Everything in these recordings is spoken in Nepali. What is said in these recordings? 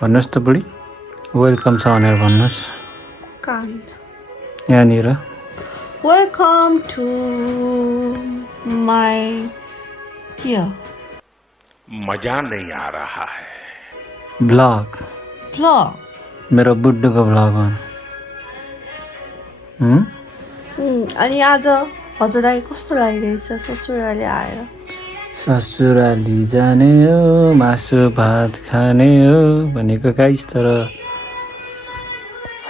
भन्नुहोस् त बुढी वेलकम छ भनेर भन्नुहोस् यहाँनिर वेलकम टु माई के मजा नहीं आ रहा है ब्लग ब्लग मेरो बुड्डुको ब्लग हो अनि आज हजुरलाई कस्तो लागिरहेछ ससुराली आएर ससुराली जाने हो मासु भात खाने हो भनेको गाइस तर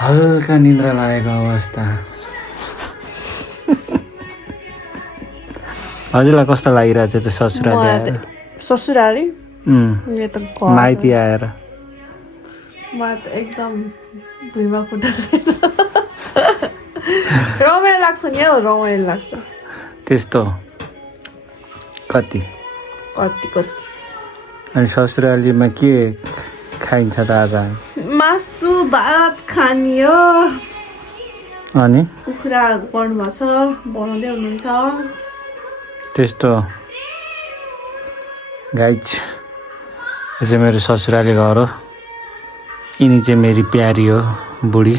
हल्का निद्रा लागेको अवस्था हजुरलाई कस्तो लागिरहेछ त्यो ससुराली आएर ससुराली यो त माइती आएर म त एकदम भुइँमा खुट्टा छैन रमाइलो लाग्छ नि हौ रमाइलो लाग्छ त्यस्तो कति कति कति अनि ससुरालीमा के खाइन्छ त आज मासु भात खानियो अनि कुखुरा गर्नुभएको छ बनाउँदै हुनुहुन्छ त्यस्तो गाइज यो चाहिँ मेरो ससुराली घर हो यिनी चाहिँ मेरी प्यारी हो बुढी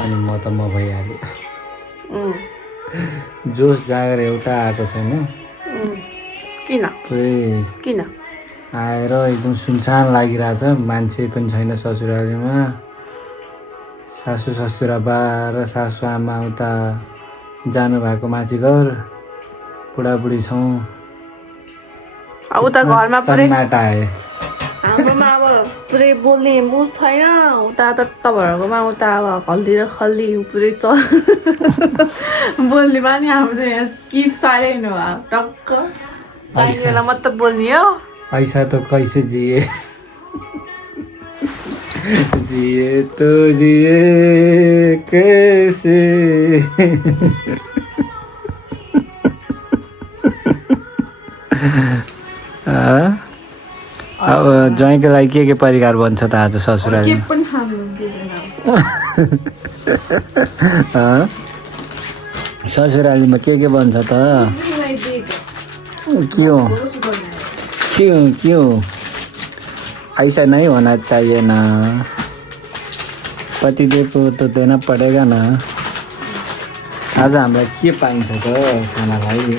अनि म त म भइहाल्यो जोस जागर एउटा आएको छैन किन पुरै किन आएर एकदम सुनसान लागिरहेछ मान्छे पनि छैन ससुरालीमा सासू ससुरा बा र सासू आमा उता जानुभएको माथि घर बुढाबुढी छौँ उता घरमा पुरै सन्नाटा आयो हाम्रोमा अब पुरै बोल्ने मुड छैन उता त तपाईँहरूकोमा उता अब हल्दी र खल्दी पुरै बोल्ने पनि हाम्रो चाहिँ यहाँ स्किप साइलेन्ट हो टक्क चाहिने बेला मात्रै बोल्ने हो ऐसा तो कैसे जिए जिए तो जिए कैसे अब ज्वाइँको लागि के परिकार बन्छ त आज ससुराली ससुरालीमा के बन्छ त क्यों ऐसा नहीं होना चाहिए ना पतिदेव को तो देना पड़ेगा ना आज हामीलाई के पाइन्छ त खानालाई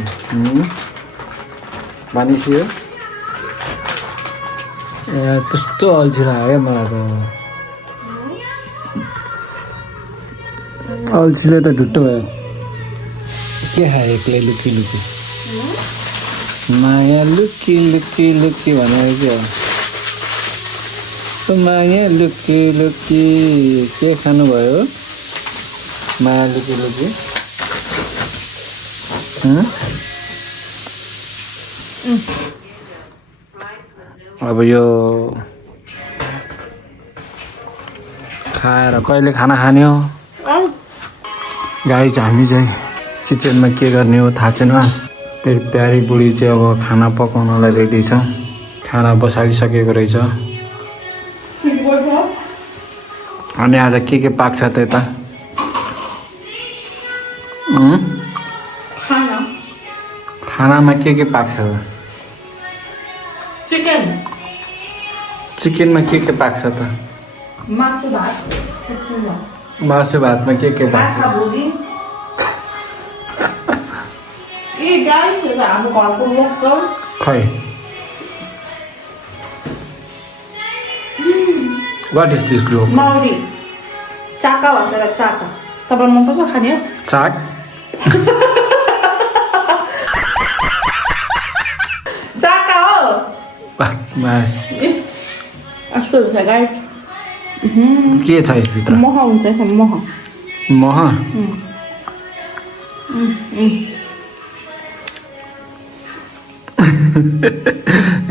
भनेपछि कस्तो अल्छी लाग्यो मलाई त अल्छीले त ढुट्टो भयो के खायो एक्लै लुकी लुकी माया लुकी लुकी लुकी भनेर के हो माया लुकी लुकी के खानुभयो माया लुकी लुकी अब यो खाएर कहिले खाना खाने हो गाइज हामी चाहिँ किचनमा के गर्ने हो थाहा छैन मेरो प्यारी बुढी चाहिँ अब खाना पकाउनलाई रेडी छ खाना बसालिसकेको रहेछ अनि आज के पाक्छ त यता खानामा के पाक्छ चिकनमा के पाक्छ त मासु भातमा के पाक्छ खै वाट इज दिस ग्लो माउरी चाका भन्छ चाका तपाईँलाई मनपर्छ खाने हो चाक चाका हो मास यस्तो हुन्छ गाई के छ यसभित्र मह हुन्छ मह मह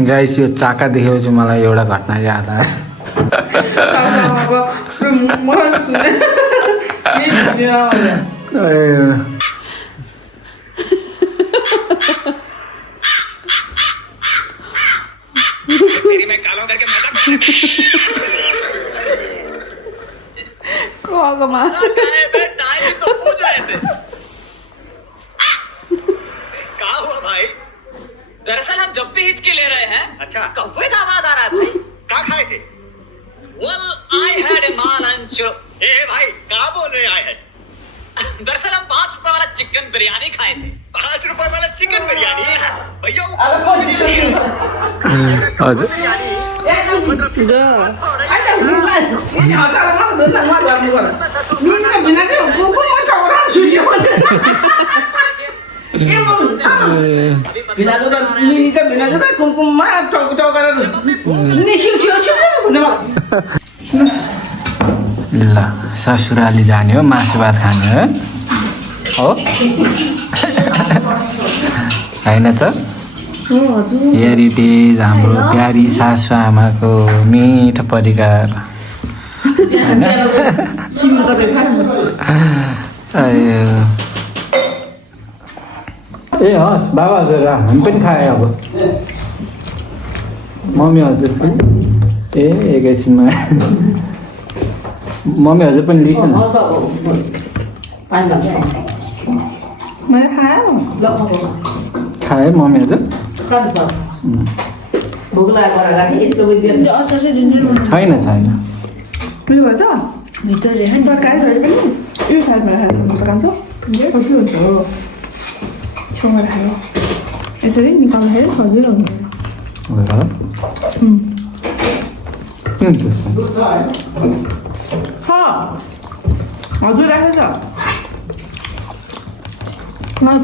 गाइस यो चाका देखेपछि मलाई एउटा घटना याद आयो दरअसल हम जब भी हिचकी ले रहे हैं अच्छा कौवे का आवाज खाया भाई? कहाँ खाए थे? Well, I had a lunch. ए भाई कहाँ बोल रहे आए हैं? दरअसल हम 5 रुपए वाला चिकन बिरयानी खाए थे। 5 रुपए वाला चिकन बिरयानी भैया हजुर ल ससुराली जाने हो मासु भात खाने हो होइन त हेरिटेज हाम्रो प्यारी सासु आमाको मिठो परिकार ए हस् बाबा हजुर हामी पनि खाएँ अब मम्मी हजुर पनि ए एकैछिनमा मम्मी हजुर पनि लिन्छ न मैले खाएँ खाएँ मम्मी हजुर छैन छैन उयो भन्छ तरकारी धरे पनि यो साइडमा राखेर खानु सकिन्छ कति हुन्छ छेउमा राखेर यसरी निकाल्दाखेरि सजिलो हुन्छ हजुर राखेछ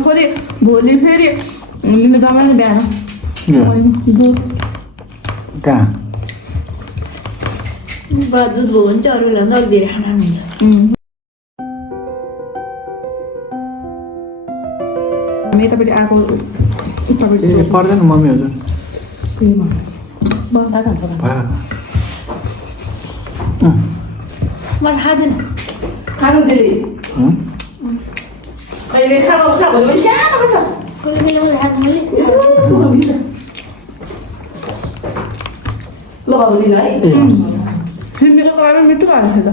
फेरि भोलि फेरि लिनु जाँदा नि बिहान दुध कहाँ दुध भयो भने चाहिँ अरूलाई भन्दा अलिक धेरै खाना हुन्छ हामी यतापट्टि आएको ए पर्दैन मम्मी हजुर मलाई खाँदैन खानु धेरै कहिले खानु भने पनि सानो छ कहिले कहिले मलाई खाँदैन लगाउने है फेरि मेरो गएर मिठो भएको छ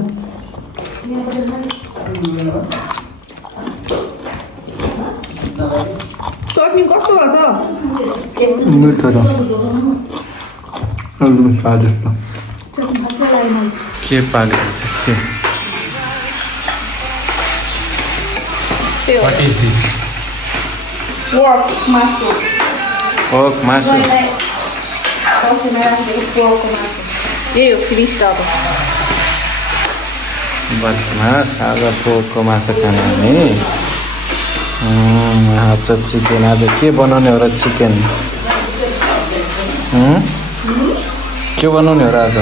चटनी कस्तो भयो त मिठो र एकदम स्वादिष्ट के पालेको छ What is this? Pork maso. Pork maso. यही हो फिनिस्ड अब भातमा सादा पोर्कको मासु खाने भने आज चिकन आज के बनाउने हो र चिकन के बनाउने हो र आज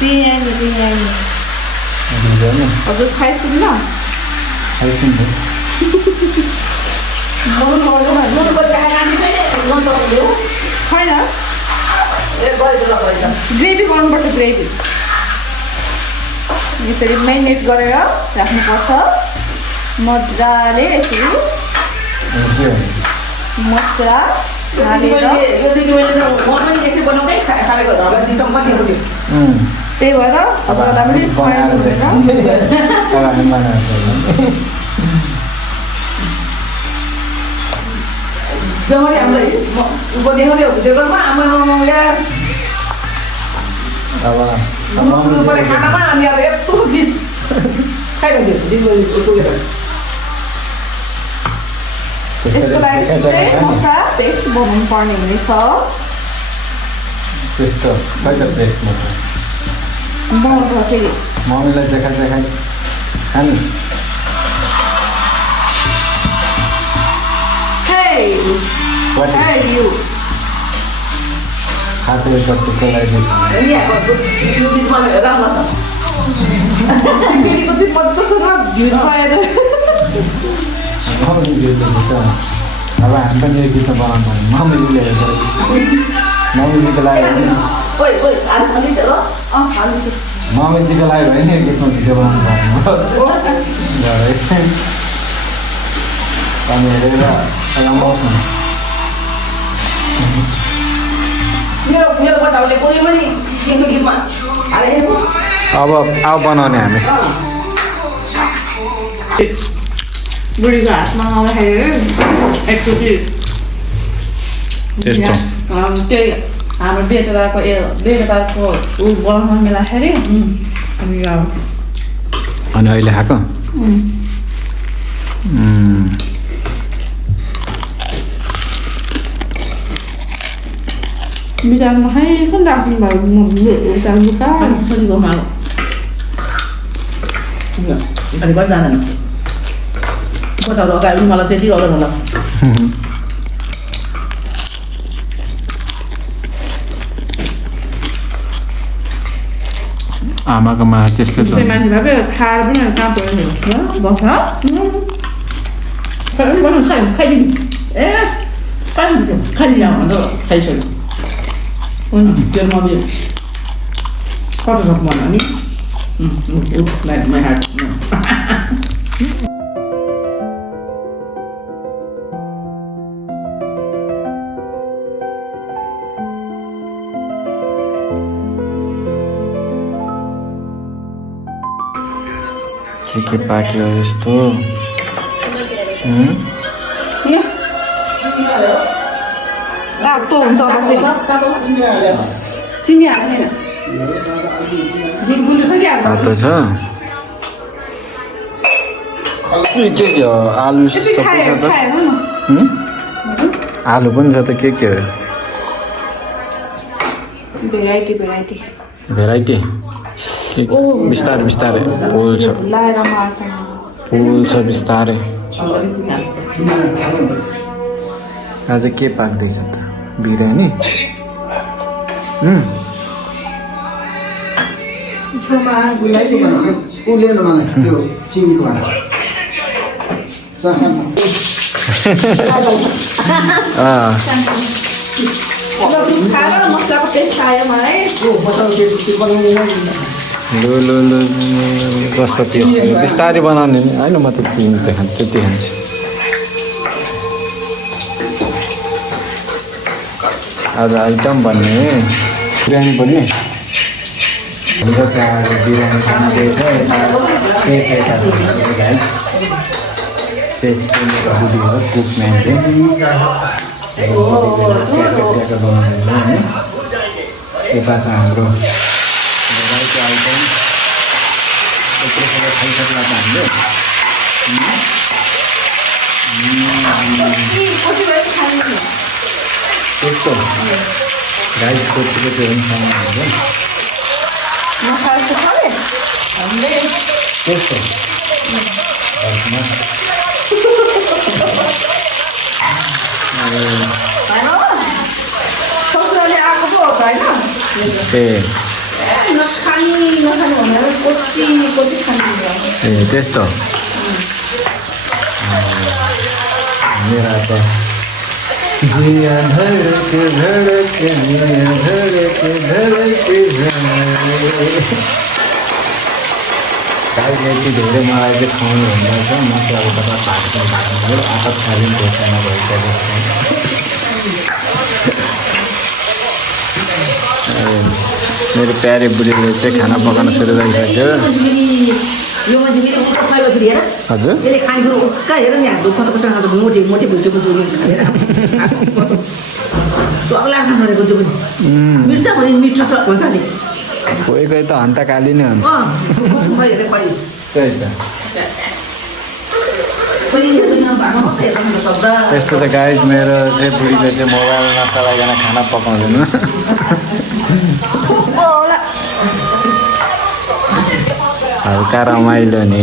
बिरयानी बिरयानी हजुर खाइसुन न छैन ग्रेभी गर्नुपर्छ ग्रेभी यसरी मेरिनेट गरेर राख्नुपर्छ मजाले यसरी मसला हालेर त्यही भएर हजुरलाई पनि जमरी हामीलाई देखाउने हो भिडियो कलमा खानामा अनि अब यत्रो फिस खाइरहन्थ्यो यसको लागि छुट्टै मसला पेस्ट बनाउनु पर्ने हुनेछ बनाउनु पर्छ फेरि मम्मीलाई देखाइ खानु Hey, you. हातले कतिको लागि अब हामी पनि यो गीत बनाउनु मम्मीले मम्मीजीको लागि मम्मीजीको लागि भयो नि यो गीतमा भिडियो बनाउनु पर्ने अनि हेरेर रमाउँछ मेरो बच्चाहरूले कोही पनि दिनको गीतमा हालेको अब बनाउने हामी बुढीको हातमा आउँदाखेरि एकचोटि त्यस्तो त्यही हाम्रो बेलुकाको ऊ बनाउन मिलाखेरि अनि अनि अहिले खाएको बिचारमा खाइकन राख्नु भयो छोरीको माग अनि पनि जाँदैन बच्चाहरू अगाडि पनि मलाई त्यति गर्दैन होला आमाको मा त्यस्तै छ मान्छे भए खाएर पनि कहाँ पर्यो खाइदिनु ए खाइदिनु खाइदिनु भनेर खाइसक्यो त्यो मम्मी कस्तो छ मन अनि के पाक्यो यस्तो तातो हुन्छ चिनी हाल्दैन तातो छ के हो आलु सबै छ त आलु पनि छ त के हो भेराइटी बिस्तारै बिस्तारै पोल्छ बिस्तारै आज के पाक्दैछ त बिरयानी मसलाको पेस्ट खायो मलाई लु कस्तो त्यो बिस्तारै बनाउने होइन म त चिनी त खान्छु त्यति खान्छु आज आइटम भन्ने बिरयानी पनि हाम्रो त्यहाँ आज बिरयानी खाँदैछ बुढी हो कुक मान्छे बनाउनु यता छ हाम्रो भेराइटी आइटम यत्रो खाइसक्ला त हामीले त्यस्तो राइस कोचीको त्यो पनि सामानहरू त्यस्तो ए त्यस्तो मेरा त जिया धड़के धड़के जिया धड़के धड़के गाईले यति धेरै मलाई चाहिँ खुवाउनु हुँदैछ म चाहिँ अब तपाईँ भाग्नु आपतकालीन घोषणा भइसकेको मेरो प्यारे बुढीले चाहिँ खाना पकाउन सुरु गरिसक्यो यो मान्छे मेरो उक्का खायो फेरि हेर हजुर यसले खानेकुरो उक्का हेर नि हाम्रो कताको मोटे मोटे भुल्छु खाएर चक्ला खान छोडेको जो पनि मिर्चा भने मिठो छ भन्छ नि कोही कोही त हन्ताकाली नै हुन्छ त्यस्तो छ गाइज मेरो चाहिँ बुढीले चाहिँ मोबाइल नचलाइकन खाना पकाउँदैन हल्का रमाइलो नि